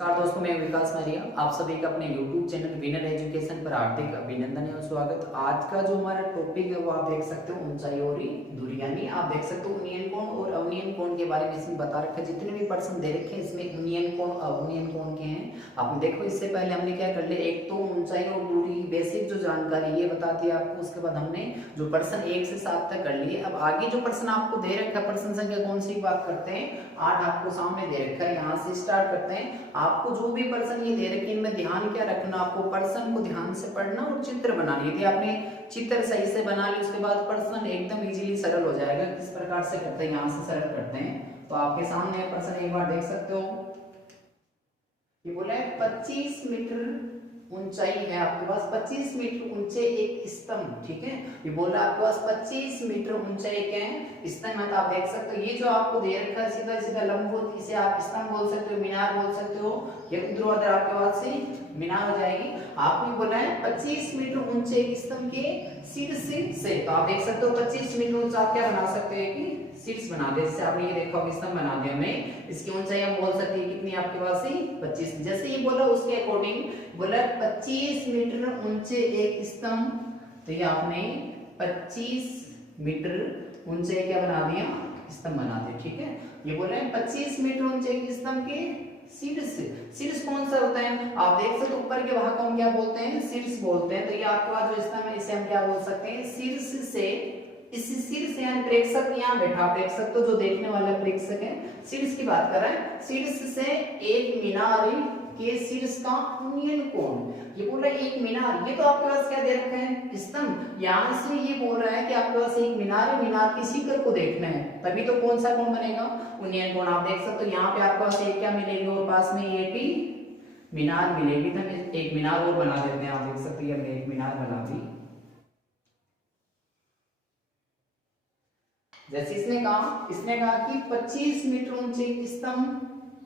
नमस्कार दोस्तों, मैं विकास मरिया। आप सभी का अपने YouTube चैनल विनर एजुकेशन पर हार्दिक अभिनंदन एवं स्वागत। आज का जो हमारा टॉपिक है वो आप देख सकते हो ऊंचाई और दूरी, यानी आप देख सकते हो उन्नयन कोण और अवनयन कोण के बारे में इसमें बता रखा है। जितने भी प्रश्न दे रखे हैं इसमें उन्नयन कोण अवनयन कोण के हैं। आपने देखो इससे पहले हमने क्या कर लिया, एक तो ऊंचाई और दूरी बेसिक जो जानकारी ये बताती है आपको। उसके बाद हमने जो प्रश्न 1 से 7 तक कर लिए। अब आगे जो प्रश्न आपको दे रखा है, प्रश्न संख्या कौन सी बात करते हैं, 8 आपको सामने दे रखा है। यहाँ से स्टार्ट करते हैं। आपको जो भी प्रश्न ये दे रखे इनमें ध्यान क्या रखना, आपको प्रश्न को ध्यान से पढ़ना और चित्र बनाना। यदि आपने चित्र सही से बना लिया उसके बाद प्रश्न एकदम इजीली सरल हो जाएगा। किस प्रकार से करते हैं, यहाँ से सरल करते हैं। तो आपके सामने प्रश्न एक बार देख सकते हो। ये बोला है 25 मीटर ऊंचाई है आपके पास, 25 मीटर ऊंचे एक स्तंभ। ठीक है, ये बोल रहा है आपके पास 25 मीटर ऊंचाई क्या है स्तंभ है। आप देख सकते हो ये जो आपको दे रखा है सीधा सीधा लंबवत, इसे आप स्तंभ बोल सकते हो, मीनार बोल सकते हो, या ऊर्ध्वाधर आपके पास से मीनार हो जाएगी। आपने बोला है 25 मीटर ऊंचे एक स्तंभ के शीर्ष से। तो आप देख सकते हो 25 मीटर ऊंचा आप क्या बना सकते हैं कि शीर्ष बना दे। जैसे आपने ये देखा होगा स्तंभ बना दिया हमें, इसकी ऊंचाई हम बोल सकते हैं कितनी आपके पास है 25। जैसे ये बोला उसके अकॉर्डिंग बोला 25 मीटर ऊंचे एक स्तंभ, तो ये आपने 25 मीटर ऊंचे क्या बना दिया, स्तंभ बना दिया। ठीक है, ये बोल रहे हैं 25 मीटर ऊंचे एक स्तंभ के शीर्ष। शीर्ष कौन सा होता है, आप देख सकते हो ऊपर के भाग को हम क्या बोलते हैं, शीर्ष बोलते हैं। तो ये आपके पास जो स्तंभ है इसे हम क्या बोल सकते हैं, शीर्ष से। इस शीर्ष यानी प्रेक्षक यहाँ बैठा, आप देख सकते हो जो देखने वाला प्रेक्षक है, शीर्ष की बात कर रहा है। शीर्ष से एक मीनार के शीर्ष का उन्नयन कोण। ये बोल रहा है एक मीनार, ये तो आपके पास क्या दे रखा है स्तंभ। यहाँ से ये बोल रहा है कि आपके पास एक मीनार है, मीनार के शिखर को देखना है, तभी तो कौन सा कोण बनेगा, उन्नयन कोण। आप देख सकते हो यहाँ पे आपके पास एक क्या मिलेगी और पास में एक मीनार मिलेगी। तो एक मीनार और बना देते हैं। आप देख सकते हैं हमने एक मीनार बना दी। जैसे इसने कहा कि 25 मीटर ऊंचे स्तंभ,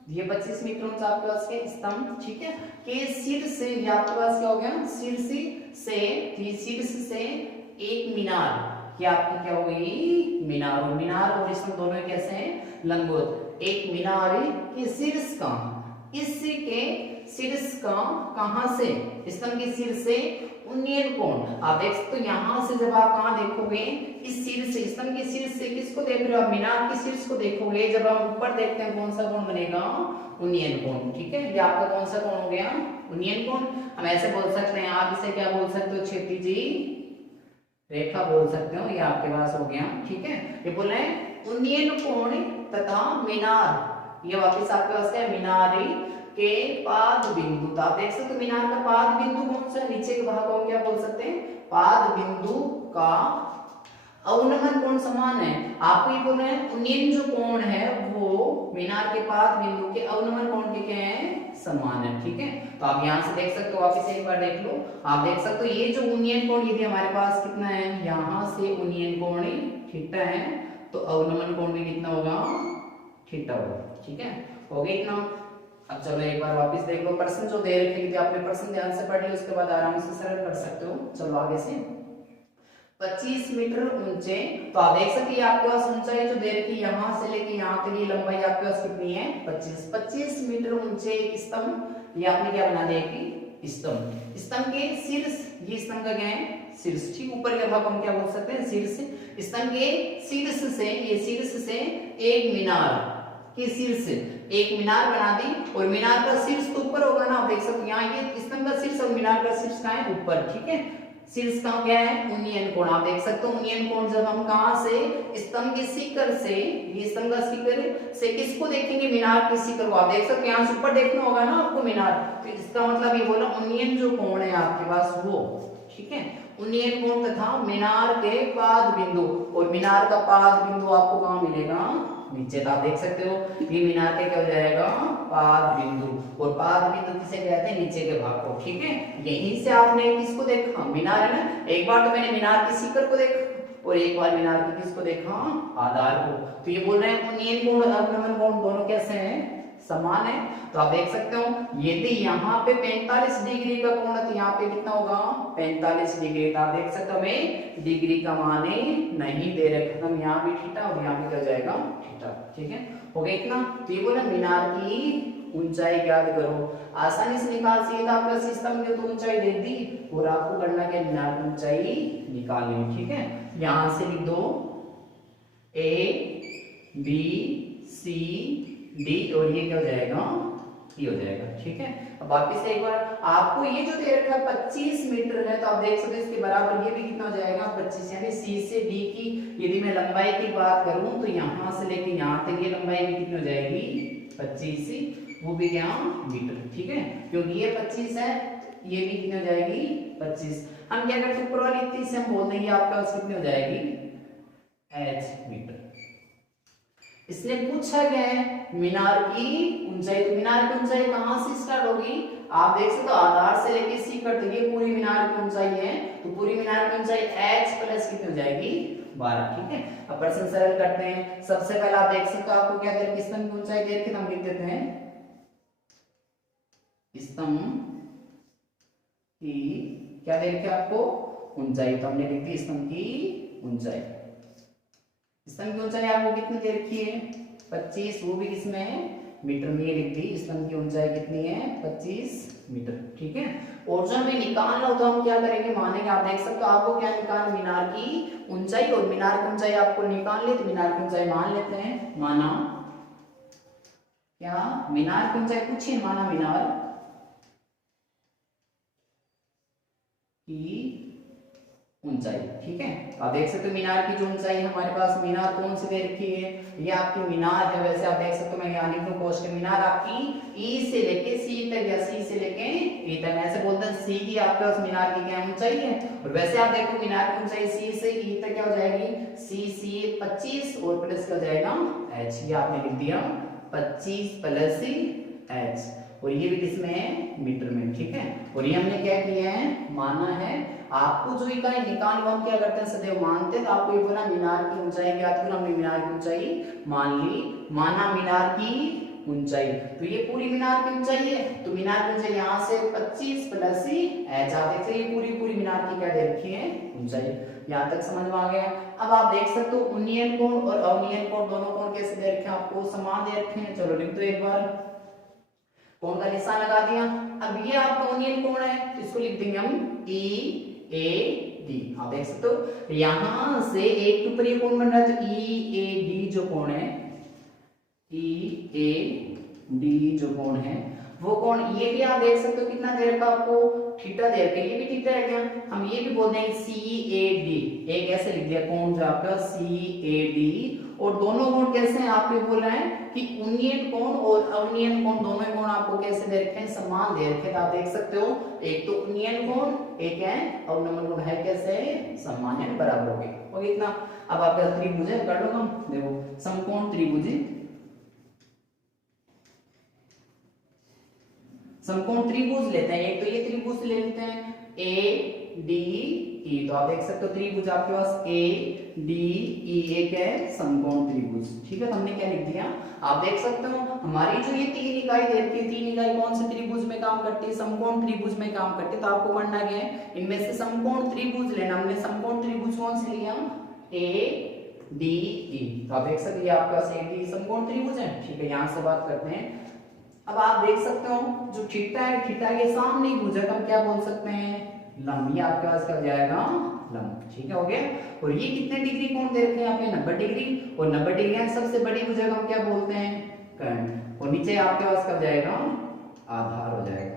ये 25 मीटर ऊंचा आपके पास के स्तंभ, ठीक है, के शीर्ष से, ये आपके पास क्या हो गया शीर्ष से, शीर्ष से एक मीनार, ये आपकी क्या हो गई मीनार। और मीनार और स्तंभ दोनों कैसे हैं, लंबवत। एक मीनार के शीर्ष का, इसके शीर्ष का कहां से, स्तंभ के शीर्ष से उन्नयन कोण। आप देख सकते हो यहाँ से जब आप कहाँ देखोगे, इस शीर्ष से, स्तंभ के शीर्ष से किसको देख रहे हो आप, मीनार के शीर्ष को देखोगे। जब हम ऊपर देखते हैं कौन सा कोण बनेगा, उन्नयन कोण। ठीक है, ये आपका कौन सा कोण हो गया, उन्नयन कोण। हम ऐसे बोल सकते हैं, आप इसे क्या बोल सकते हो, क्षैतिज रेखा बोल सकते हो, ये आपके पास हो गया। ठीक है, ये बोल रहे हैं उन्नयन कोण तथा मीनार, ये वापिस आपके पास क्या है, मीनार के पाद बिंदु। तो आप देख सकते हो मीनार का पाद बिंदु कौन सा, नीचे के भाग को क्या बोल सकते हैं, पाद बिंदु का अवनमन कोण समान है। आपको ये बोल रहे हैं उन्नयन जो कोण है वो मीनार के पाद बिंदु के अवनमन कोण के क्या है, समान है। ठीक है, तो आप यहाँ से देख सकते हो, वापिस एक बार देख लो। आप देख सकते हो ये जो उन्नयन कोण यदि हमारे पास कितना है, यहाँ से उन्नयन कोण थीटा है, तो अवनमन कोण भी कितना होगा, थीटा होगा। ठीक है, हो गया इतना। अब चलो एक बार वापस देख लो प्रश्न जो दे रखे थे, आपने प्रश्न ध्यान से पढ़ लिया उसके बाद आराम से सरल कर सकते हो। चलो आगे से 25 मीटर ऊंचे, तो आप देख सकते हैं आपके पास ऊंचाई जो दे रखी है यहाँ से लेके यहाँ तक की लंबाई आपके पास कितनी है, 25 मीटर ऊंचे एक स्तंभ, ये आपने क्या बना दिया कि स्तंभ। स्तंभ के शीर्ष, ये स्तंभ का क्या है शीर्ष, ठीक ऊपर के भाग हम क्या बोल सकते हैं शीर्ष। स्तंभ के शीर्ष से, ये शीर्ष से एक मीनार के शीर्ष एक मीनार बना दी, और मीनार का शीर्ष तो ऊपर होगा ना। आप देख सकते हैं यहाँ ये स्तंभ का शीर्ष और मीनार का शीर्ष कहाँ है, ऊपर। ठीक है, शीर्ष का क्या है, उन्नयन कोण। आप देख सकते हो उन्नयन कोण जब हम कहाँ से, स्तंभ के शिखर से, ये स्तंभ का शिखर से किसको देखेंगे, मीनार के शिखर को। आप देख सकते हो यहाँ से ऊपर देखना होगा ना आपको मीनार, तो इसका मतलब ये बोला उन्नयन जो कोण है आपके पास वो। ठीक है, उन्नयन कोण तथा मीनार के पाद बिंदु, और मीनार का पाद बिंदु आपको कहाँ मिलेगा, नीचे। तो आप देख सकते हो ये मीनार के क्या हो जाएगा, पाद बिंदु, और पाद बिंदु किसे कहते हैं, नीचे के भाग को। ठीक है, यहीं से आपने किसको देखा, मीनार है ना। एक बार तो मैंने मीनार के शिखर को देखा और एक बार मीनार की किसको देखा, आधार को। तो ये बोल रहे हैं उन्नयन कोण और अवनमन कोण दोनों कैसे हैं, समान है। तो आप देख सकते हो यदि यहाँ पे 45 डिग्री का कोण है तो यहाँ पे कितना होगा, 45 डिग्री। तो आप देख सकते हो हमें डिग्री का मान नहीं दे रखे, हम यहाँ भी थीटा और यहाँ भी क्या हो जाएगा थीटा। ठीक है, हो गया इतना। तो ये बोला मीनार की ऊंचाई ज्ञात करो। आसानी से निकाल सकते आपका सिस्टम ने तो ऊंचाई दे दी और आपको करना क्या, मीनार की ऊंचाई निकालनी। ठीक है, यहां से लिख दो ए बी सी डी और ये क्या हो जाएगा, ये हो जाएगा। ठीक है, अब वापिस से एक बार आपको ये जो दे रखा है 25 मीटर है, तो आप देख सकते हो इसके बराबर ये भी कितना हो जाएगा 25, यानी सी से डी की यदि मैं लंबाई की बात करूं तो यहां से लेके यहां तक ये लंबाई भी कितनी हो जाएगी 25, वो भी क्या मीटर। ठीक है, क्योंकि ये 25 है, ये भी कितनी हो जाएगी 25। हम क्या करते हैं ऊपर वाली 30 से हम बोल देंगे आपका कितनी हो जाएगी h मीटर। इसने पूछा गया है मीनार की ऊंचाई, तो मीनार की ऊंचाई कहां से स्टार्ट होगी, आप देख सकते हो आधार से लेके सीकर तक ये पूरी मीनार की ऊंचाई है, तो पूरी मीनार की ऊंचाई h प्लस कितनी हो जाएगी 12। ठीक है, अब प्रश्न सरल करते हैं। सबसे पहले आप देख सकते हो आपको क्या दे रखी, स्तंभ की ऊंचाई दे रखी, हम लिख देते हैं स्तंभ की क्या दे रखी आपको ऊंचाई, तो हमने लिख दी स्तंभ की ऊंचाई। स्तंभ की ऊंचाई आपको कितनी दे रखी है 25, वो भी किसमें है मीटर में, लिख दी स्तंभ की ऊंचाई कितनी है 25 मीटर। ठीक है, और जब हमें निकालना हो तो हम क्या करेंगे, मानेंगे। आप देख सकते हो आपको क्या निकाल, मीनार की ऊंचाई, और मीनार की ऊंचाई आपको निकाल ले तो मीनार की ऊंचाई मान लेते हैं, माना क्या मीनार की ऊंचाई पूछिए, माना मीनार की ऊंचाई। ठीक है, आप देख सकते हो मीनार की जो ऊंचाई है हमारे पास, मीनार कौन सी दे रखी है, ये आपकी मीनार है। वैसे आप देख सकते हो मैं यहाँ लिख दूं कोष्टक मीनार आपकी ई से लेके सी तक या सी से लेके ई तक, ऐसे बोलते हैं सी की आपके पास मीनार की क्या ऊंचाई है। और वैसे आप देखो मीनार की ऊंचाई सी से ई तक क्या हो जाएगी, सी 25 और प्लस क्या हो जाएगा h, ये आपने लिख दिया 25 प्लस h, और ये भी किसमें है मीटर में। ठीक है, और ये हमने क्या किया है माना है। आपको जो इकाई निकालना हम क्या करते हैं सदैव मानते हैं, तो आपको ये बोला मीनार की ऊंचाई ज्ञात करो, हमने मीनार की ऊंचाई मान ली, माना मीनार की ऊंचाई, तो ये पूरी मीनार की ऊंचाई है, तो मीनार की ऊंचाई यहाँ से 25 प्लस h, आप देखते हैं ये पूरी मीनार की क्या दे रखी है ऊंचाई। यहाँ तक समझ में आ गया। अब आप देख सकते हो उन्नयन कोण और अवनयन कोण दोनों कोण कैसे दे रखे हैं, आपको समान दे रखे हैं। चलो लिख दो एक बार, कोण का निशान लगा दिया। अब ये आपका उन्नयन कोण है, तो इसको लिख देंगे हम ई ए डी। आप देख सकते हो यहां से एक के ऊपर ये कोण बन रहा है, तो ई ए डी जो कोण है, ई ए डी जो कोण है वो कोण, ये भी आप देख सकते हो कितना दे रखा आपको थीटा दे रखा है, ये भी थीटा है क्या, हम ये भी बोल देंगे सी ए डी, एक ऐसे लिख दिया कोण जो आपका सी ए डी। और दोनों कोण कैसे हैं, आप ये बोल रहे हैं कि उन्नयन कोण और अवनयन कोण दोनों कोण आपको कैसे दे रखे हैं, समान दे रखे हैं। आप देख सकते हो एक तो उन्नयन कोण एक है अवनमन कोण है, कैसे समान है बराबर हो गए, हो गया इतना। अब आपका त्रिभुज है, कर लो हम, देखो समकोण त्रिभुज, समकोण त्रिभुज लेते हैं, एक तो ये त्रिभुज ले लेते हैं ए डी ई, तो आप देख सकते हो त्रिभुज आपके पास ए डी ई एक है समकोण त्रिभुज। ठीक है, तो हमने क्या लिख दिया, आप देख सकते हो हमारी जो ये तीन इकाई दे रखी है, तीन इकाई कौन से त्रिभुज में काम करती है, समकोण त्रिभुज में काम करती है। तो आपको करना क्या है, इनमें से समकोण त्रिभुज लेना। हमने समकोण त्रिभुज कौन से लिया, ए डी ई, तो आप देख सकते हैं आपके पास ए डी समकोण त्रिभुज है। ठीक है, यहां से बात करते हैं। अब आप देख सकते हो जो थीटा है, थीटा के सामने भुजक हम क्या बोल सकते हैं, लंब, ये आपके पास क्या हो जाएगा लंब। ठीक है, हो गया। और ये कितने डिग्री कोण दे रखे हैं यहाँ पे 90 डिग्री, और 90 डिग्री सबसे बड़ी भुजक हम क्या बोलते हैं कर्ण, और नीचे आपके पास क्या हो जाएगा आधार हो जाएगा।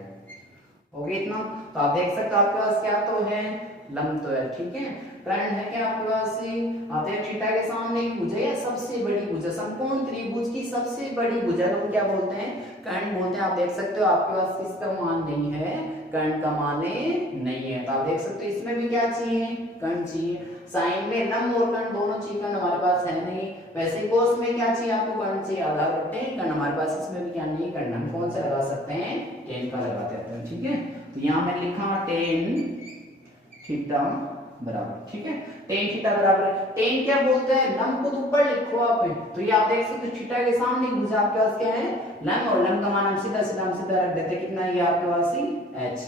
हो गया इतना, तो आप देख सकते हो आपके पास क्या तो है लंब तो है। ठीक है, कर्ण है क्या आपके पास से, आप देख थीटा के सामने एक भुजा है, सबसे बड़ी भुजा, समकोण त्रिभुज की सबसे बड़ी भुजा हम क्या बोलते हैं कर्ण बोलते हैं। आप देख सकते हो आपके पास किसका मान नहीं है, कर्ण का मान नहीं है। तो आप देख सकते हो इसमें भी क्या चाहिए, कर्ण चाहिए। साइन में लंब और कर्ण दोनों चाहिए, कर्ण हमारे पास है नहीं। वैसे कोस में क्या चाहिए आपको, कर्ण चाहिए, आधार बट्टे कर्ण हमारे पास इसमें भी क्या नहीं, कर्ण हम कौन सा लगा सकते हैं, टेन का लगाते हैं। ठीक है, तो यहाँ मैंने लिखा टेन थीटा बराबर, ठीक है, टेन थीटा बराबर, टेन क्या बोलते हैं लंब को, ऊपर लिखो आप, तो ये आप देख सकते हो थीटा के सामने भुजा आपके पास क्या है लंब, और लंब का मान हम सीधा रख देते हैं, कितना ये आपके पास ही h।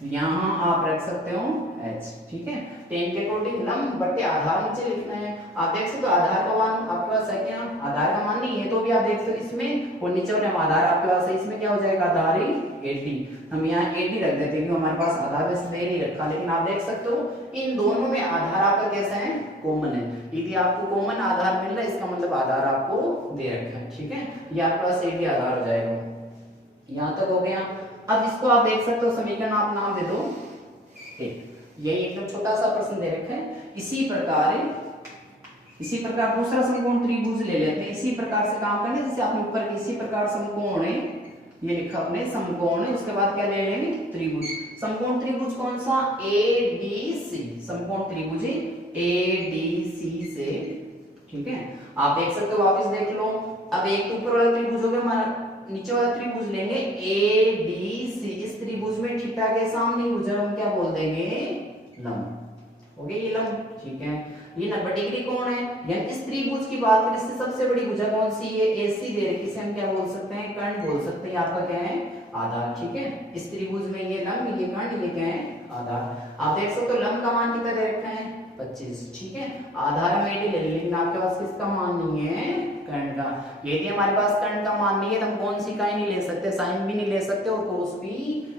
तो यहाँ आप रख सकते हो h, ठीक है। टेन के अकॉर्डिंग लंब बटे आधार नीचे लिखना है। आप देख सकते हो आधार का मान आपके पास है क्या, आधार का मान नहीं है तो भी आप देख सकते हो इसमें, और नीचे वाले आधार आपके पास है, इसमें क्या हो जाएगा आधार ही 80, हम यहाँ 80 रख देते हैं क्योंकि हमारे पास आधार वैसे दे नहीं रखा, लेकिन आप देख सकते हो इन दोनों में आधार आपका कैसा है, कॉमन है। यदि आपको कॉमन आधार मिल रहा है इसका मतलब आधार आपको दे रखा है, ठीक है। ये आपके पास 80 आधार हो जाएगा। यहाँ तक हो गया। अब इसको आप देख सकते हो समीकरण आप नाम दे दो एक, यही एकदम छोटा सा प्रश्न दे रखा है। इसी प्रकार दूसरा समकोण त्रिभुज ले लेते हैं, इसी प्रकार से काम करने जैसे आपने ऊपर इसी प्रकार समकोण है ये लिखा अपने समकोण है, उसके बाद क्या ले लेंगे त्रिभुज। समकोण त्रिभुज कौन सा, एडीसी, समकोण त्रिभुज एडीसी से, ठीक है। आप देख सकते हो वापस देख लो। अब एक ऊपर वाला त्रिभुज हो गया हमारा, नीचे वाला त्रिभुज लेंगे एडीसी, इस त्रिभुज में थीटा के सामने भुजा हम क्या बोल देंगे, लंब हो गया ये लंब, ठीक है। ये 90 डिग्री कोण है, यानी इस त्रिभुज की बात करें इससे सबसे बड़ी भुजा कौन सी है, एसी दे रखी, इसे हम क्या बोल सकते हैं, कर्ण बोल सकते हैं। आपका क्या है, आधार, ठीक है। इस त्रिभुज में ये लंब, ये कर्ण, ये क्या है, आधार। आप देख सकते हो लंब का मान कितना दे रखा है 25, ठीक है। आधार में 80 ले लेकिन आपके पास किसका मान नहीं है, कर्ण का। यदि हमारे पास कर्ण का मान नहीं है तो हम कौन सी इकाई नहीं ले सकते, साइन भी नहीं ले सकते और कोस भी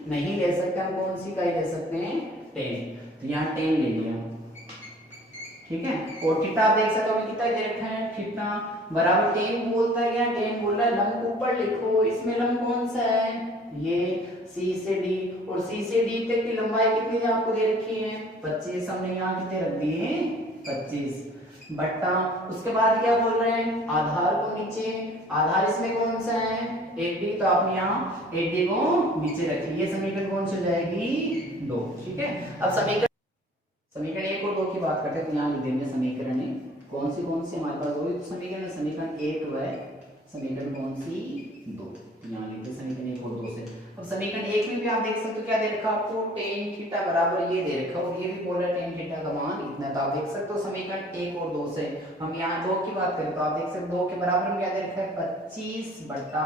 नहीं ले सकते, हम कौन सी इकाई ले सकते हैं, टेन। तो यहाँ 10 ले लिया, ठीक है। और थीटा आप देख सकते हो कितना दे रखा है, थीटा बराबर 10 बोलता है, क्या 10 बोल रहा है, लंब को ऊपर लिखो। इसमें लंब कौन सा है, ये C से D, और C से D तक की लंबाई कितनी आपको दे रखी है 25, हमने यहाँ कितने रख दिए 25 बट्टा, उसके बाद क्या बोल रहे हैं, आधार को नीचे, आधार इसमें कौन सा है 80, तो आप यहाँ 80 को नीचे रखिए। ये समीकरण कौन सी हो जाएगी 2, ठीक है। अब समीकरण 1 और 2 की बात करते हैं, तो यहाँ लिख देंगे समीकरण कौन सी हमारे पास होगी, तो समीकरण 1 व समीकरण कौन सी 2, यहाँ लिखते समीकरण 1 और 2 से। अब समीकरण 1 में भी आप देख सकते हो क्या दे रखा आपको, tan थीटा बराबर ये दे रखा, और ये भी बोल रहा है tan थीटा का मान इतना, तो आप देख सकते हो समीकरण 1 और 2 से। हम यहाँ 2 की बात करें तो आप देख सकते हो 2 के बराबर में क्या दे रखा है 25 बटा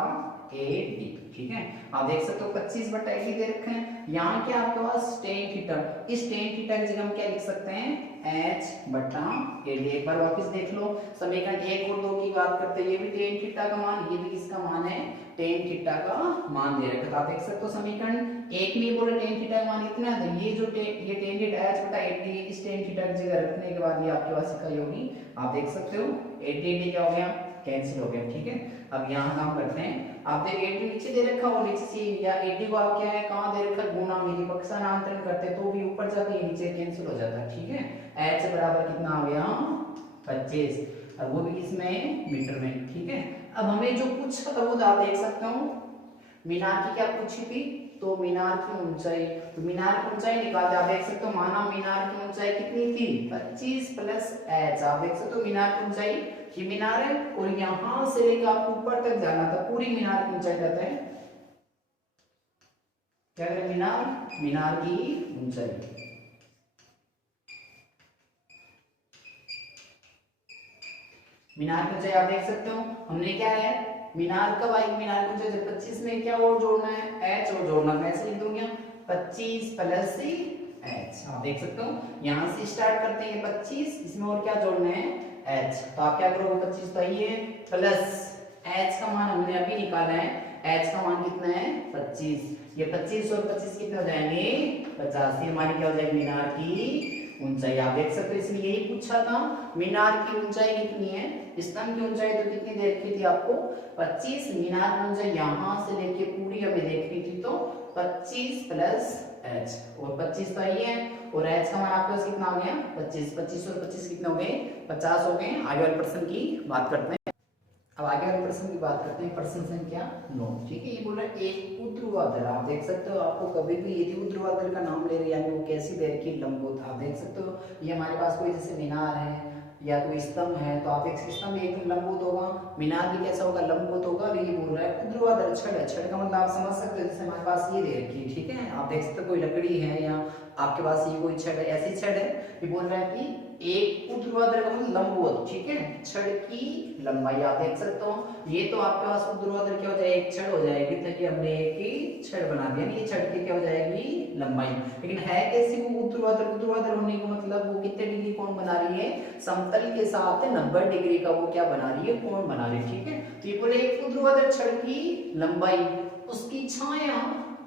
80, ठीक है। आप देख सकते हो 25 बटा 80 दे रखे हैं। यहाँ क्या आपके पास tan थीटा, इस tan थीटा की जगह हम क्या लिख सकते हैं h बटा 80। एक बार वापस देख लो, समीकरण 1 और 2 की बात करते हैं, ये भी tan थीटा का मान, ये भी किसका मान है, tan थीटा का मान दे रखा। आप देख सकते हो समीकरण 1 में बोले tan थीटा का मान इतना है, ये जो ये tan थीटा h बटा 80 इस tan थीटा की जगह रखने के बाद ये आपके पास इकाई होगी, आप देख सकते हो 80 क्या हो गया, कैंसिल हो गया, ठीक है। अब यहाँ काम करते हैं, आप देख 80 नीचे दे रखा और नीचे से या 80 को आप क्या है कहाँ दे रखा, गुना में पक्षांतरण करते तो भी ऊपर जाके ये नीचे कैंसिल हो जाता है, ठीक है। h बराबर कितना आ गया 25, और वो भी किसमें, मीटर में, ठीक है। अब हमें जो पूछा था वो आप देख सकते हो, मीनार की क्या पूछी थी, तो मीनार की ऊंचाई, तो मीनार की ऊंचाई निकालते आप देख सकते हो, माना मीनार की ऊंचाई कितनी थी 25 प्लस h, आप देख सकते हो मीनार की ऊंचाई, ये मीनार है और यहां से लेकर आपको ऊपर तक जाना था, पूरी मीनार की ऊंचाई कहते हैं, क्या करें मीनार की ऊंचाई। मीनार की ऊंचाई आप देख सकते हो, हमने क्या है मीनार कब आई, मीनार की ऊंचाई 25 में क्या और जोड़ना है h और जोड़ना, मैं ऐसे लिख दूंगा 25 प्लस h। आप देख सकते हो यहां से स्टार्ट करते हैं 25, इसमें और क्या जोड़ना है h, तो आप क्या करोगे 25 तो ये प्लस h का मान हमने अभी निकाला है, h का मान कितना है 25, ये 25 और 25 कितने हो जाएंगे 50, ये हमारी क्या हो जाएगी मीनार की ऊंचाई। आप देख सकते हो इसमें यही पूछा था, मीनार की ऊंचाई कितनी है, स्तंभ की ऊंचाई तो कितनी दे रखी थी आपको 25, मीनार की ऊंचाई यहां से लेके पूरी हमें देखनी थी तो 25 प्लस h, और 25 तो ये है और h का मान आपके पास कितना हो गया 25, 25 और 25 कितने हो गए 50 हो गए। आगे वाले प्रश्न की बात करते हैं, अब आगे वाले प्रश्न की बात करते हैं, प्रश्न संख्या 9, ठीक है। ये बोल रहा है एक ऊर्ध्वाधर, आप देख सकते हो आपको कभी भी यदि ऊर्ध्वाधर का नाम ले रहे हैं वो कैसी दे रखी लंबवत, आप देख सकते हो ये हमारे पास कोई जैसे मीनार है या कोई स्तंभ है, तो आप एक स्तंभ एकदम लंबवत होगा, मीनार भी कैसा होगा लंबवत होगा, और ये बोल रहा है ऊर्ध्वाधर छड़ है, छड़ का मतलब आप समझ सकते हो जैसे हमारे पास ये दे रखी है, ठीक है। आप देख सकते हो कोई लकड़ी है या आपके पास ये कोई छड़ है, ऐसी छड़ है, ये बोल रहा है कि एक ऊर्ध्वाधर का मतलब लंबवत, ठीक है, छड़ की लंबाई आप देख सकते हो। ये तो आपके पास ऊर्ध्वाधर क्या हो जाएगा, एक छड़ हो जाएगी, तो ये हमने एक ही छड़ बना दिया, ये छड़ की क्या हो जाएगी, लंबाई। लेकिन है कैसी वो ऊर्ध्वाधर, ऊर्ध्वाधर होने का मतलब वो कितने डिग्री कोण बना रही है, समतल के साथ 90 डिग्री का वो क्या बना रही है, कोण बना रही है, ठीक है। तो ये बोले एक ऊर्ध्वाधर छड़ की लंबाई उसकी छाया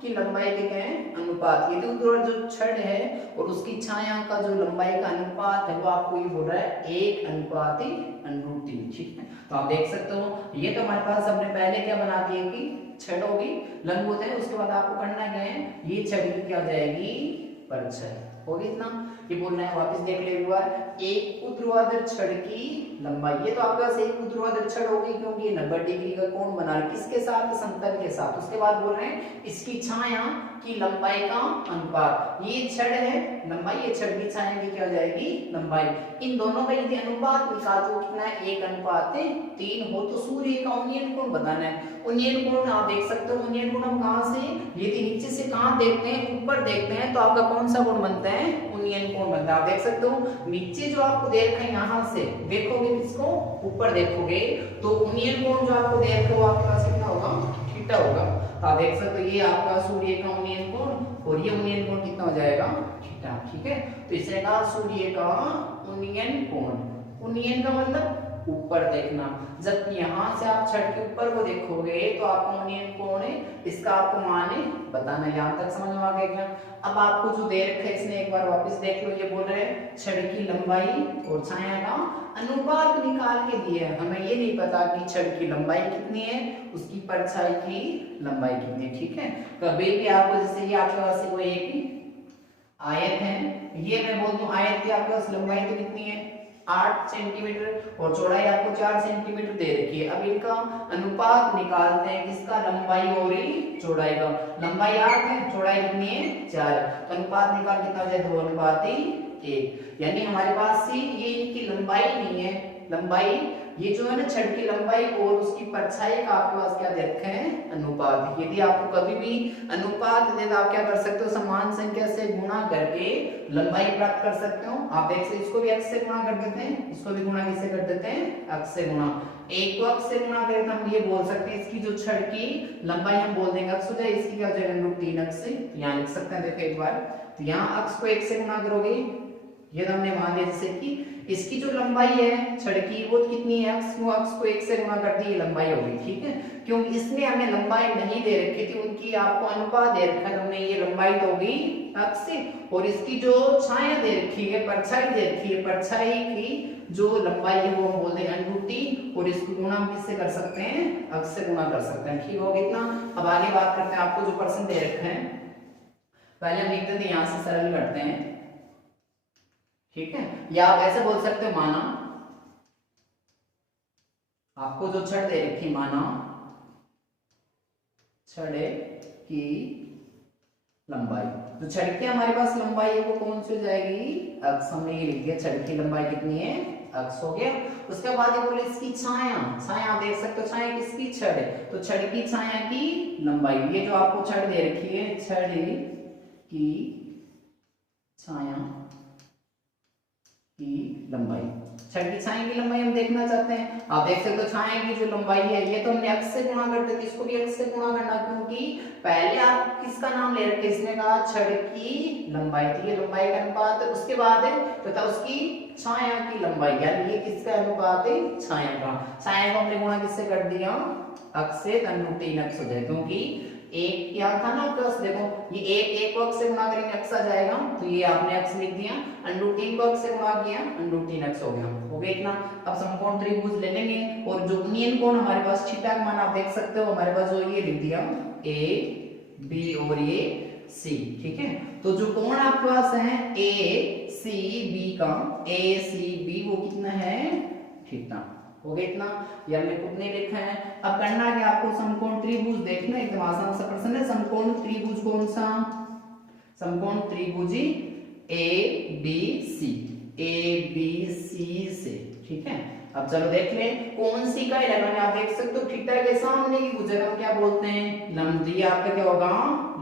की लंबाई के क्या है, अनुपात। यदि ऊर्ध्वाधर जो छड़ है और उसकी छाया का जो लंबाई का अनुपात है वो आपको ये बोल रहा है 1:√3, ठीक है। तो आप देख सकते हो ये तो हमारे पास हमने पहले क्या बना दिया कि छड़ होगी लंबवत है, उसके बाद आपको करना क्या है, ये छड़ की क्या हो जाएगी, परछाई होगी इतना। ये बोलना है, वापस देख ले एक बार, एक ऊर्ध्वाधर छड़ की लंबाई, ये तो आपके पास एक ऊर्ध्वाधर छड़ होगी क्योंकि ये 90 डिग्री का कोण बना रहा है, किसके साथ, समतल के साथ। उसके बाद बोल रहे हैं इसकी छाया की लंबाई का अनुपात, ये छड़ है लंबाई, ये छड़ की छाया की क्या हो जाएगी, लंबाई। इन दोनों का यदि अनुपात निकालो तो कितना है, 1:3 हो, तो सूर्य का उन्नयन कोण बताना है। उन्नयन कोण आप देख सकते हो, उन्नयन कोण हम कहां से, यदि नीचे से कहां देखते हैं, ऊपर देखते हैं, तो आपका कौन सा कोण बनता है, उन्नयन कोण बनता है। आप देख सकते हो नीचे जो आपको दे रखा है, यहां से देखोगे किसको, ऊपर देखोगे तो उन्नयन कोण जो आपको दे रखा है वो आपके पास कितना होगा, थीटा होगा। तो आप देख सकते हो ये आपका सूर्य का उन्नयन कोण और ये उन्नयन कोण कितना हो जाएगा, थीटा, ठीक है। तो इसे कहा सूर्य का उन्नयन कोण। उन्नयन का मतलब ऊपर देखना, जब यहां से आप छड़ के ऊपर को देखोगे तो आपका उन्नयन कोण है, इसका आपको मान बताना। यहां तक समझ में आ गया क्या। अब आपको जो दे रखा है इसने एक बार वापस देख लो, ये बोल रहे हैं छड़ की लंबाई और छाया का अनुपात निकाल के दिए है, हमें ये नहीं पता कि छड़ की लंबाई कितनी है, उसकी परछाई की लंबाई कितनी है, ठीक है। कभी भी आपको जैसे ये आपके पास कोई एक आयत है, ये मैं बोल दूं आयत की आपके पास लंबाई तो कितनी है, 8 सेंटीमीटर और चौड़ाई आपको 4 सेंटीमीटर दे रखी है। अब इनका अनुपात निकालते हैं, किसका, लंबाई और चौड़ाई का। लंबाई 8 है, चौड़ाई कितनी है, 4, तो अनुपात निकाल कितना हो जाए, 2:1। यानी हमारे पास से ये इनकी लंबाई नहीं है, लंबाई ये जो है ना छड़ की लंबाई और उसकी परछाई का आपके पास क्या दे रखे हैं, अनुपात। यदि आपको कभी भी अनुपात दे तो आप क्या कर सकते हो, समान संख्या से गुणा करके लंबाई प्राप्त कर सकते हो। आप देख सकते इसको भी x से गुणा कर देते हैं, इसको भी गुणा किससे कर देते हैं, x से गुणा। एक को x से गुणा करें तो हम ये बोल सकते हैं इसकी जो छड़ की लंबाई हम बोल देंगे x हो जाए, इसकी क्या हो जाएगा, √3x से यहाँ लिख सकते हैं। देखो एक बार, तो यहाँ x को 1 से गुणा करोगे, ये तो हमने मान लिया जैसे कि इसकी जो लंबाई है छड़ की वो कितनी है, x को 1 से गुणा कर दी, ये लंबाई होगी, ठीक है। क्योंकि इसने हमें लंबाई नहीं दे रखी थी, उनकी आपको अनुपात दे रखा है, हमने ये लंबाई तो होगी x से, और इसकी जो छाया दे रखी है, परछाई दे रखी है, परछाई की जो लंबाई है वो हम बोल देंगे √3, और इसको गुणा हम किससे कर सकते हैं, x से गुणा कर सकते हैं, ठीक होगा इतना। अब आगे बात करते हैं, आपको जो प्रश्न दे रखे हैं पहले हम लिख देते हैं, यहां से सरल करते हैं, ठीक है। या आप ऐसे बोल सकते हो, माना आपको जो छड़ दे रखी, माना छड़ की लंबाई, तो छड़ की हमारे पास लंबाई है वो कौन सी हो जाएगी, x। हमने ये लिख दिया छड़ की लंबाई कितनी है, x हो गया। उसके बाद ये बोले इसकी छाया, छाया आप देख सकते हो छाया किसकी, छड़ है, तो छड़ की छाया की लंबाई, ये जो आपको छड़ दे रखी है, छड़ की छाया की लंबाई, छड़ की छाया की लंबाई हम देखना चाहते हैं। आप देख सकते हो छाया की जो लंबाई है ये तो हमने x से गुणा कर दी, इसको भी x से गुणा करना, क्योंकि पहले आप किसका नाम ले रखे, इसने कहा छड़ की लंबाई थी, ये लंबाई का अनुपात है। उसके बाद तथा उसकी छाया की लंबाई, यानी ये किसका अनुपात है, छाया का। छाया को हमने गुणा किससे कर दिया, x से, √3x हो जाए, क्योंकि एक क्या था ना प्लस, देखो ये एक को x से गुणा करेंगे x आ जाएगा, तो ये आपने x लिख दिया, √3 को x से गुणा किया, √3x हो गया, हो गया इतना। अब समकोण त्रिभुज ले लेंगे, और जो उन्नयन कोण हमारे पास थीटा का मान आप देख सकते हो, हमारे पास जो ये लिख दिया a b और ये c, ठीक है। तो जो कोण आपके पास है a c b का, a c b वो कितना है, थीटा, हो गया इतना। ये हमने खुद नहीं लिखा है। अब करना है कि आपको समकोण त्रिभुज देखना, एकदम आसान सा प्रश्न है। समकोण त्रिभुज कौन सा, समकोण त्रिभुज ए बी सी से, ठीक है। अब चलो देख ले कौन सी का लगाने, आप देख सकते हो थीटा के सामने की भुजा हम क्या बोलते हैं, लंब, दिया आपका क्या होगा,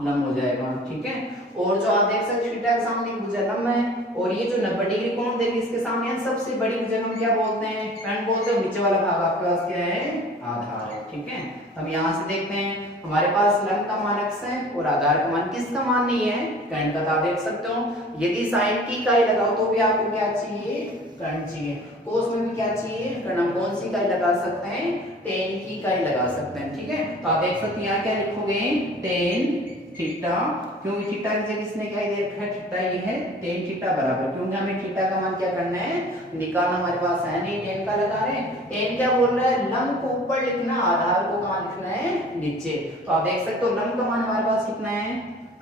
लंब हो जाएगा, ठीक है। और जो आप देख सकते हो थीटा के सामने की भुजा लंब है, और ये जो 90 डिग्री कोण देगी इसके सामने सबसे बड़ी भुजा हम क्या बोलते हैं, फ्रंट बोलते हैं। नीचे वाला भाग आपके पास क्या है, आधार है। ठीक है, हम यहाँ से देखते हैं हमारे पास लंब का मान x है और आधार का मान किसका मान नहीं है, कर्ण का। आप देख सकते हो यदि sin की इकाई लगाओ तो भी आपको क्या चाहिए, कर्ण चाहिए। कोस में भी क्या चाहिए, कर्ण। हम कौन सी इकाई लगा सकते हैं, tan की इकाई लगा सकते हैं। ठीक है, तो आप देख सकते हैं यहाँ क्या लिखोगे, tan थीटा, क्योंकि थीटा की जगह किसने क्या दे रखा है, थीटा ये है, tan थीटा बराबर, क्योंकि हमें थीटा का मान क्या करना है, निकालना। हमारे पास है नहीं, tan का लगा रहे हैं। tan क्या बोल रहा है, लंब को ऊपर लिखना, आधार को कहाँ लिखना है, नीचे। तो आप देख सकते हो लंब का मान हमारे पास कितना है,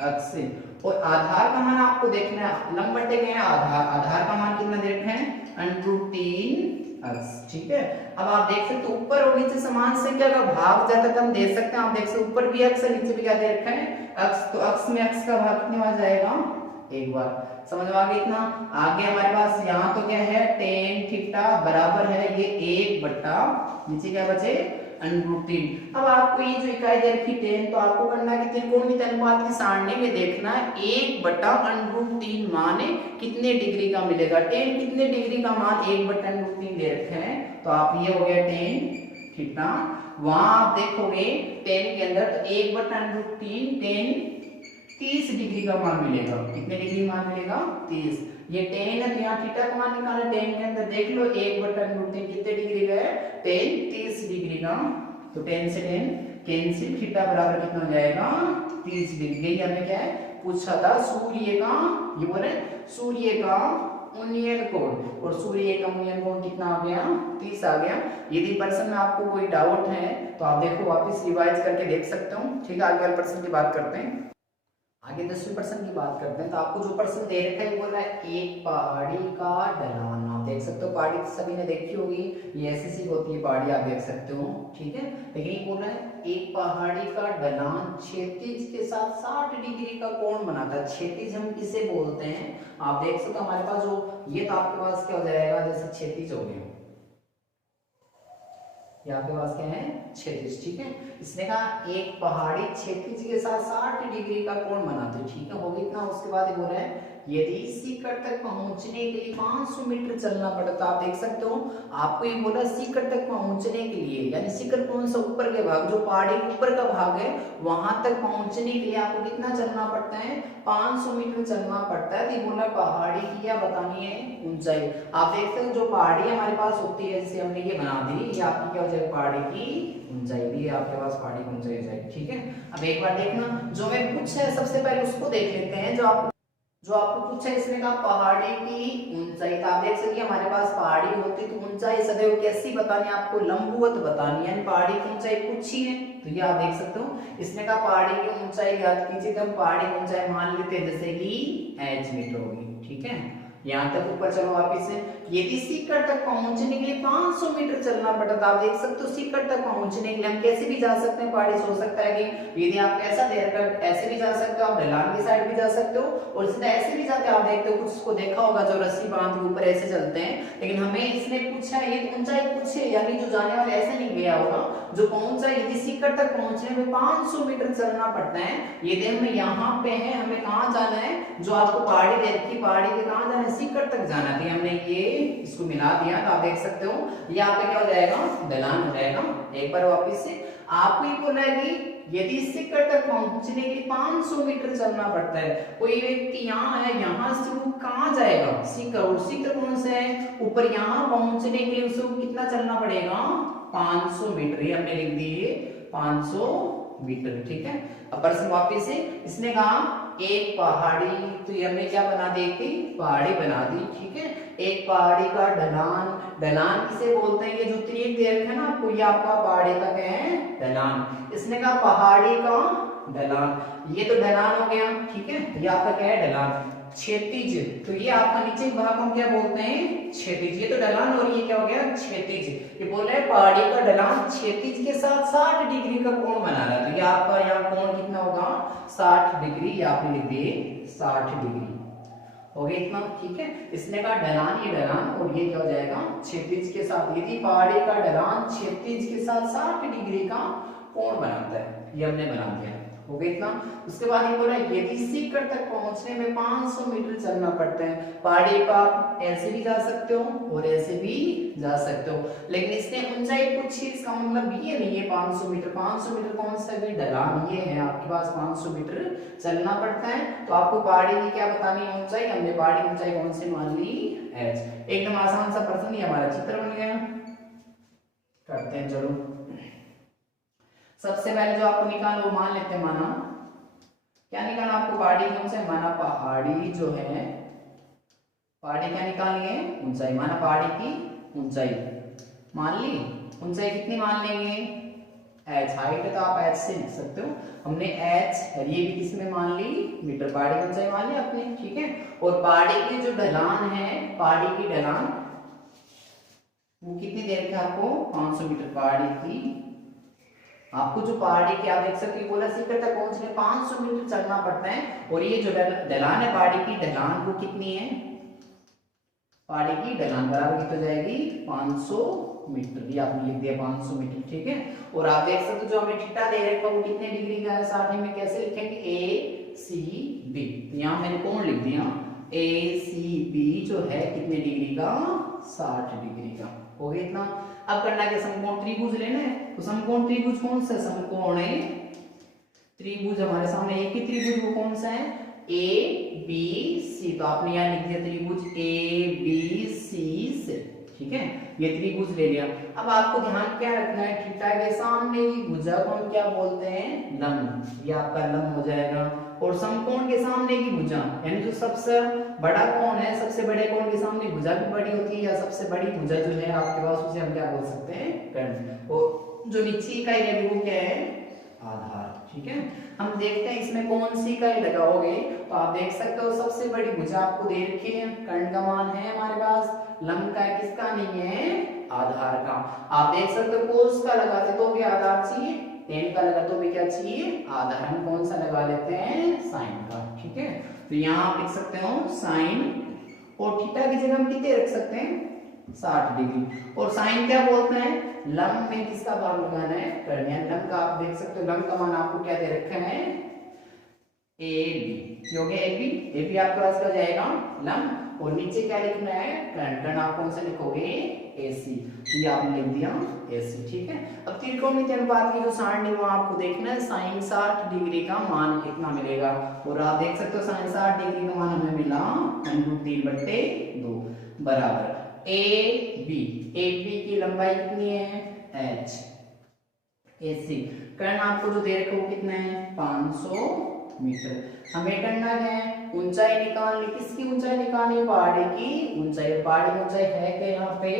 x, और आधार का मान आपको देखना है, लंब बटे क्या है, आधार। आधार का मान कितना दे रखा है, √3x। ठीक है, अब आप देख सकते हो ऊपर और नीचे समान संख्या का भाग ज्यादा कम दे सकते हैं। आप देख सकते हो ऊपर भी x है, नीचे भी क्या दे रखा है, x। तो x में x का भाग कितने बार जाएगा, एक बार। समझ में आ गया इतना। आगे हमारे पास यहाँ तो क्या है, tan थीटा बराबर है ये 1 बट्टा नीचे क्या बचे, √3। अब आपको ये जो इकाई दे रखी tan, तो आपको करना है कि त्रिकोणमिति अनुपात की सारणी में देखना 1 बट्टा √3 मान कितने डिग्री का मिलेगा। tan कितने डिग्री का मान 1 बट्टा √3 दे रखे हैं, तो आप ये हो गया tan थीटा। वहां आप देखोगे tan के अंदर तो 1 बट्टा √3 tan 30 डिग्री का मान मिलेगा। कितने डिग्री मान मिलेगा, 30। ये tan है तो यहाँ थीटा का मान निकाला, tan के अंदर देख लो 1 बट्टा √3 कितने डिग्री का है, tan 30 डिग्री का। तो tan से tan कैंसिल, थीटा बराबर कितना हो जाएगा, 30 डिग्री। यही हमें क्या है पूछा था, सूर्य का, ये बोले सूर्य का उन्नयन कोण, और सूर्य का उन्नयन कोण कितना आ गया, 30 आ गया। यदि प्रश्न में आपको कोई डाउट है तो आप देखो वापस रिवाइज करके देख सकते हो। ठीक है, आगे वाले प्रश्न की बात करते हैं। आगे 10वें प्रश्न की बात करते हैं। तो आपको जो प्रश्न दे रखा है वो बोल रहा है एक पहाड़ी का ढलान। आप देख सकते हो पहाड़ी सभी ने देखी होगी, ये ऐसी सी होती है पहाड़ी, आप देख सकते हो। ठीक है, लेकिन ये बोल रहा है एक पहाड़ी का ढलान क्षैतिज के साथ 60 डिग्री का कोण बनाता है। क्षैतिज हम किसे बोलते हैं, आप देख सकते हो हमारे पास जो ये तो आपके पास क्या हो जाएगा, जैसे क्षैतिज हो गया, ये आपके पास क्या है, क्षैतिज। ठीक है, इसने कहा एक पहाड़ी क्षैतिज के साथ 60 डिग्री का कोण बनाते हैं। ठीक है, हो गया इतना। उसके बाद ये बोल रहा है यदि शिखर तक पहुंचने के लिए 500 मीटर चलना पड़ता। तो आप देख सकते हो आपको ये बोला शिखर तक पहुंचने के लिए, यानी शिखर कौन सा, ऊपर के भाग, जो पहाड़ी ऊपर का भाग है वहां तक पहुंचने के लिए आपको कितना चलना पड़ता है, 500 मीटर चलना पड़ता है। तो ये बोला पहाड़ी की क्या बतानी है, ऊंचाई। आप देख सकते हो जो पहाड़ी हमारे पास होती है, जैसे हमने ये बना दी, ये आपकी क्या हो जाएगी, पहाड़ी की ऊंचाई भी आपके पास पहाड़ी की ऊंचाई हो जाएगी। ठीक है, अब एक बार देखना जो मैं पूछा है सबसे पहले उसको देख लेते हैं। जो आपको पूछा है इसने कहा पहाड़ी की ऊंचाई। तो आप देख सकते हमारे पास पहाड़ी होती तो ऊंचाई सदैव कैसी बतानी है, आपको लंबवत बतानी है, यानी पहाड़ी की ऊंचाई पूछी है तो ये आप देख सकते हो। इसने कहा पहाड़ी की ऊंचाई याद कीजिए, तो हम पहाड़ी की ऊंचाई मान लेते हैं जैसे कि h मीटर होगी। ठीक है, यहाँ तक ऊपर चलो वापिस से। यदि शिखर तक पहुंचने के लिए 500 मीटर चलना पड़ता, तो आप देख सकते हो शिखर तक पहुंचने के लिए हम कैसे भी जा सकते हैं, पहाड़ी से हो सकता है कि यदि आप ऐसा दे रखा ऐसे भी जा सकते हो, आप ढलान की साइड भी जा सकते हो, और सीधा ऐसे भी जाते हो। आप देखते हो कुछ को देखा होगा जो रस्सी बांध के ऊपर ऐसे चलते हैं, लेकिन हमें इसने पूछा है ये ऊंचाई पूछे, यानी जो जाने वाले ऐसे नहीं गया होगा, जो पहुंचा यदि शिखर तक पहुंचने में 500 मीटर चलना पड़ता है। यदि हम यहाँ पे हैं, हमें कहाँ जाना है, जो आपको पहाड़ी दे रखी, पहाड़ी के कहाँ जाना है, शिखर तक जाना थी। हमने ये इसको मिला दिया, तो आप देख सकते हो ये आपका क्या हो जाएगा, ढलान हो जाएगा। एक बार वापस से आपको ये बोला है कि यदि शिखर तक पहुंचने के लिए 500 मीटर चलना पड़ता है, कोई व्यक्ति यहाँ है, यहाँ से वो कहाँ जाएगा, शिखर, और शिखर कौन से है, ऊपर, यहाँ पहुंचने के लिए उसे कितना चलना पड़ेगा, 500 मीटर। ये हमने लिख दिए 500 मीटर। ठीक है, अब प्रश्न वापिस से इसने कहा एक पहाड़ी, तो ये हमने क्या बना दी थी, पहाड़ी बना दी। ठीक है, एक पहाड़ी का ढलान, ढलान किसे बोलते हैं, ये जो त्रिक दे रखा है ना आपको, ये आपका पहाड़ी का क्या है, ढलान। इसने कहा पहाड़ी का ढलान, ये तो ढलान हो गया। ठीक है, ये आपका क्या है, ढलान। क्षैतिज, तो ये आपका नीचे भाग हम क्या बोलते हैं, क्षैतिज। ये तो ढलान और ये क्या हो गया, क्षैतिज। ये बोल रहे हैं पहाड़ी का ढलान क्षैतिज के साथ 60 डिग्री का कोण बना रहा है। तो ये आपका यहाँ कोण कितना होगा, 60 डिग्री। ये आपने लिख दिए 60 डिग्री हो गया इतना। ठीक है, इसने कहा ढलान, ये ढलान, और ये क्या हो जाएगा, क्षैतिज के साथ। यदि पहाड़ी का ढलान क्षैतिज के साथ 60 डिग्री का कोण बनाता है, ये हमने बना दिया। हो गया इतना। उसके बाद ये बोला यदि सीकर तक पहुंचने में 500 मीटर चलना पड़ता है। पहाड़ी पर आप ऐसे भी जा सकते हो और ऐसे भी जा सकते हो, लेकिन इसने ऊंचाई पूछी, इसका मतलब ये नहीं है 500 मीटर। 500 मीटर कौन सा भी ढलान ये है आपके पास 500 मीटर चलना पड़ता है, तो आपको पहाड़ी की क्या बतानी है ऊंचाई। हमने पहाड़ी ऊंचाई कौन सी मान ली, h। एकदम आसान सा प्रश्न ही हमारा चित्र बन गया। करते हैं चलो। सबसे पहले जो आपको निकालना वो मान लेते हैं, माना क्या निकालना आपको, पहाड़ी की ऊंचाई। माना पहाड़ी जो है, पहाड़ी क्या निकालनी है, ऊंचाई। माना पहाड़ी की ऊंचाई मान ली, ऊंचाई कितनी मान लेंगे, h। हाइट है तो आप h से लिख सकते हो, हमने h ये भी किसमें मान ली, मीटर। पहाड़ी की ऊंचाई मान ली अपने, ठीक है। और पहाड़ी की जो ढलान है, पहाड़ी की ढलान वो कितनी देर की आपको, 500 मीटर पहाड़ी की। आपको जो पहाड़ी की आप देख सकते हो बोला शिखर तक पहुंचने 500 मीटर चलना पड़ता है, और ये जो ढलान है पहाड़ी की ढलान वो कितनी है, पहाड़ी की ढलान बराबर कितनी हो जाएगी, 500 मीटर। ये आपने लिख दिया 500 मीटर, ठीक है। और आप देख सकते हो जो हमें थीटा दे रखा है वो कितने डिग्री का है, साथ में कैसे लिखेंगे, ए सी बी। तो यहाँ मैंने कोण लिख दिया, ए सी बी जो है कितने डिग्री का, 60 डिग्री का। हो गया इतना। अब करना क्या, समकोण त्रिभुज लेना है। तो समकोण त्रिभुज कौन सा, समकोण त्रिभुज हमारे सामने एक ही त्रिभुज, वो कौन सा है, ए बी सी। तो आपने यहाँ लिख दिया त्रिभुज ए बी सी से, ठीक है। ये त्रिभुज ले लिया। अब आपको ध्यान क्या रखना है, थीटा के सामने की भुजा को हम क्या बोलते हैं, लंब। ये आपका लंब हो जाएगा। और समकोण के सामने की भुजा, यानी जो सबसे बड़ा कोण है, सबसे बड़े कोण के सामने भुजा भी बड़ी होती है, या सबसे बड़ी भुजा जो है आपके पास उसे हम क्या बोल सकते हैं, कर्ण। और जो नीचे इकाई है वो क्या है, आधार, ठीक है। हम देखते हैं इसमें कौन सी इकाई लगाओगे। तो आप देख सकते हो सबसे बड़ी भुजा आपको दे रखी है, कर्ण का मान है हमारे पास, लंब का किसका नहीं है, आधार का। आप देख सकते हो कोस का लगाते तो भी आधार चाहिए, टेन का लगा तो भी क्या चाहिए, आधार। हम कौन सा लगा लेते हैं, साइन का, ठीक है। तो यहाँ आप लिख सकते हो साइन, और थीटा की जगह हम कितने रख सकते हैं, 60 डिग्री। और साइन क्या बोलते हैं, लंब में किसका भाग लगाना है, कर्ण। लंब का आप देख सकते हो, लंब का मान आपको क्या दे रखा है, ए बी। हो गया ए बी, ए बी आपके पास क्या हो जाएगा, लंब। और नीचे क्या लिखना है, कर्ण। कर्ण आप कौन सा लिखोगे, AC। ये आपने लिख दिया AC, ठीक है। अब त्रिकोणमितीय अनुपात की जो सारणी वो आपको देखना है, sin 60 डिग्री का मान कितना मिलेगा। और आप देख सकते हो sin 60 डिग्री का मान हमें मिला √3/2 बराबर AB की लंबाई कितनी है, h। AC कर्ण आपको जो दे रखा है वो कितना है, 500 मीटर। हमें करना है ऊंचाई निकालनी, किसकी ऊंचाई निकालनी, पहाड़ी की ऊंचाई। पहाड़ी की ऊंचाई है कि यहाँ पे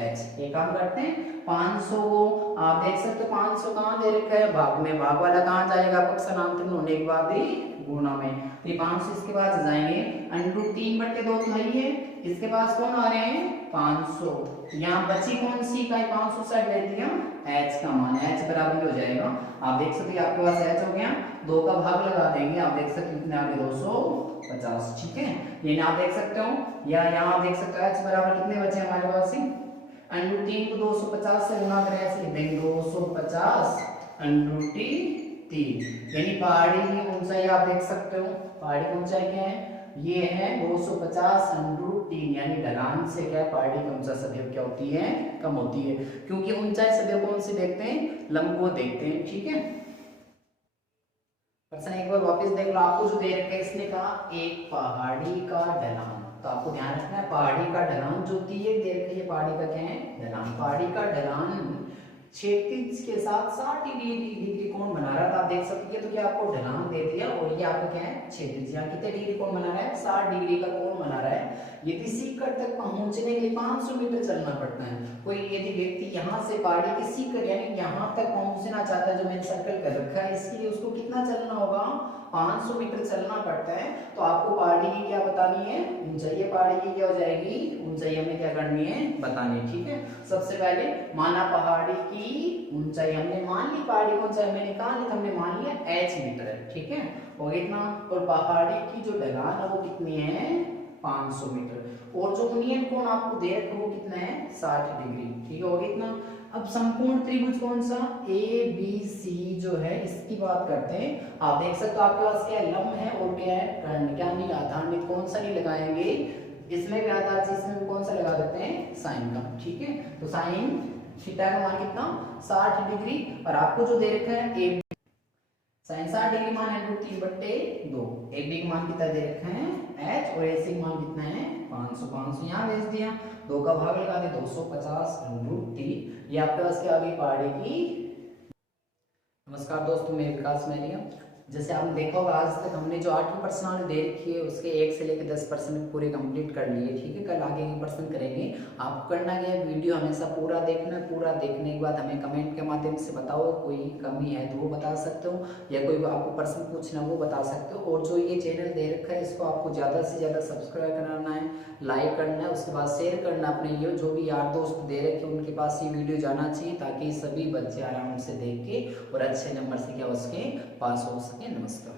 h। एक काम करते हैं 500 को आप देख सकते हो 500 कहाँ दे रखा है, भाग में। भाग वाला कहाँ जाएगा, पक्षांतर होने के बाद ही गुणा में। तो ये 500 इसके पास जाएंगे, √3/2 तो है, इसके पास कौन आ रहे हैं, 500। यहाँ बची कौन सी इकाई, 500 साइड ले दिया, h का मान, h बराबर हो जाएगा। आप देख सकते हैं आपके पास h हो गया, 2 का भाग लगा देंगे, आप देख सकते हैं कितने आ गए, 250, ठीक है। ये ना आप देख सकते हो, या यहाँ आप देख सकते हो h बराबर कितने बचे हमारे पास, √3 को 250 से गुणा करें, ऐसे लिख देंगे 250 √3। यानी पहाड़ी की ऊंचाई आप देख सकते हो, पहाड़ी की ऊंचाई क्या है, ये है 250 √3। यानी ढलान से क्या है, पहाड़ी की ऊंचाई सदैव क्या होती है, कम होती है। क्योंकि ऊंचाई सदैव कौन सी देखते हैं, लंब को देखते हैं, ठीक है। प्रश्न एक बार वापस देख लो, आपको जो दे रखा है इसने कहा एक पहाड़ी का ढलान। तो आपको ध्यान रखना है पहाड़ी का ढलान जो होती है दे रखी है, पहाड़ी का क्या है, ढलान। पहाड़ी का ढलान क्षैतिज के साथ 60 डिग्री कोण बना रहा था, आप देख सकते हैं। तो क्या आपको ढलान दे दिया, और ये आपको क्या है, क्षैतिज। यहाँ कितने डिग्री कोण बना रहा है, 60 डिग्री का कोण बना रहा है। यदि सीकर तक पहुंचने के लिए 500 मीटर चलना पड़ता है। कोई यदि व्यक्ति यहाँ से पहाड़ी के सीकर यानी यहाँ तक पहुंचना चाहता है, जो मैंने सर्कल कर रखा है, इसके लिए उसको कितना चलना होगा, 500 मीटर चलना पड़ता है। तो आपको पहाड़ी की क्या बतानी है, ऊंचाई। पहाड़ी की क्या हो जाएगी, ऊंचाई हमें क्या करनी है, बतानी है, ठीक है। सबसे पहले माना पहाड़ी की ऊंचाई, हमने मान ली पहाड़ी की ऊंचाई हमें निकाल ली, हमने मान लिया h मीटर है, ठीक है। हो गया इतना। और पहाड़ी की जो ढलान है वो कितनी है, 500 मीटर। और जो उन्नयन कोण आपको दे रखा है वो कितना है, 60 डिग्री, ठीक है। हो गया इतना। अब समकोण त्रिभुज कौन सा, ए बी सी जो है इसकी बात करते हैं। आप देख सकते हो आपके पास क्या है, लंब है और क्या है कर्ण, क्या नहीं आधार नहीं, कौन सा नहीं लगाएंगे, इसमें भी आधार से इसमें भी कौन सा लगा देते हैं, साइन का। ठीक है, तो साइन थीटा का मान कितना 60 डिग्री, और आपको जो दे रखा है ए साइन 60 डिग्री मान है √3/2, ए बी का मान कितना दे रखा है h, और ए सी का मान कितना है 500, 500 यहाँ भेज दिया, 2 का भाग लगा दे 250 √3, ये आपके पास क्या आ गई पहाड़ी की। नमस्कार दोस्तों, मैं विकास मैरिया। जैसे आपने देखा होगा आज तक हमने जो 8वीं पर्सनल दे रखी है उसके 1 से लेकर 10% पूरे कंप्लीट कर लिए। ठीक है, कल आगे की पर्सन करेंगे। आपको करना क्या है, वीडियो हमेशा पूरा देखना है, पूरा देखने के बाद हमें कमेंट के माध्यम से बताओ, कोई कमी है तो वो बता सकते हो, या कोई आपको प्रश्न पूछना वो बता सकते हो। और जो ये चैनल दे रखा है इसको आपको ज़्यादा से ज़्यादा सब्सक्राइब करना है, लाइक करना है, उसके बाद शेयर करना अपने ये जो भी यार दोस्त दे रखे उनके पास ये वीडियो जाना चाहिए, ताकि सभी बच्चे आराम से देख के और अच्छे नंबर से क्या उसके पास हो सके। नमस्कार।